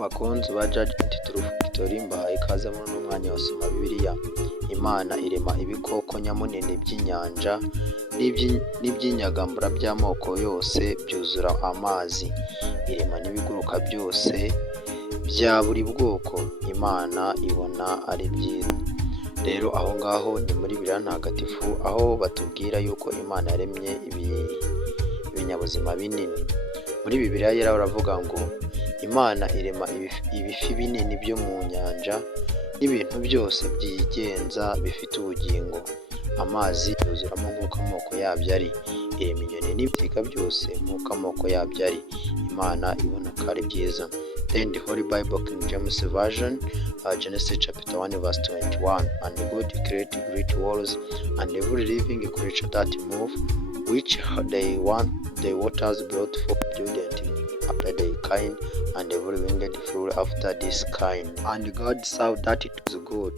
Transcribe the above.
Bakunzi ba Judgment Truth Victory, mbahaye ikaze muri uno mwanya wa Soma Bibiliya. Imana irema ibikoko nyamunini by'inyanja n'iby'inyagambura by'amoko yose byuzura amazi. Irema n'ibiguruka byose bya buri bwoko. Imana ibona ari byiza. Rero aho ngaho ni muri Bibiliya ntagatifu, aho batubwira yuko Imana yaremye ibinyabuzima binini. Muri Bibiliya yera baravuga ngo Imana irema ibifi binini byo mu nyanja n'ibintu byose byigenza bifite ubugingo. Amazi yuzuramo nk'uko amoko yabyo ari. Irema inyoni n'ibisiga byose nk'uko amoko yabyo ari. Imana ibona ko ari byiza. Then the Holy Bible, King James Version, Genesis chapter 1 verse 21. And God created great worlds and every living creature that move, which the waters brought forth diligently after their kind, and every winged flew after this kind. And God saw that it was good.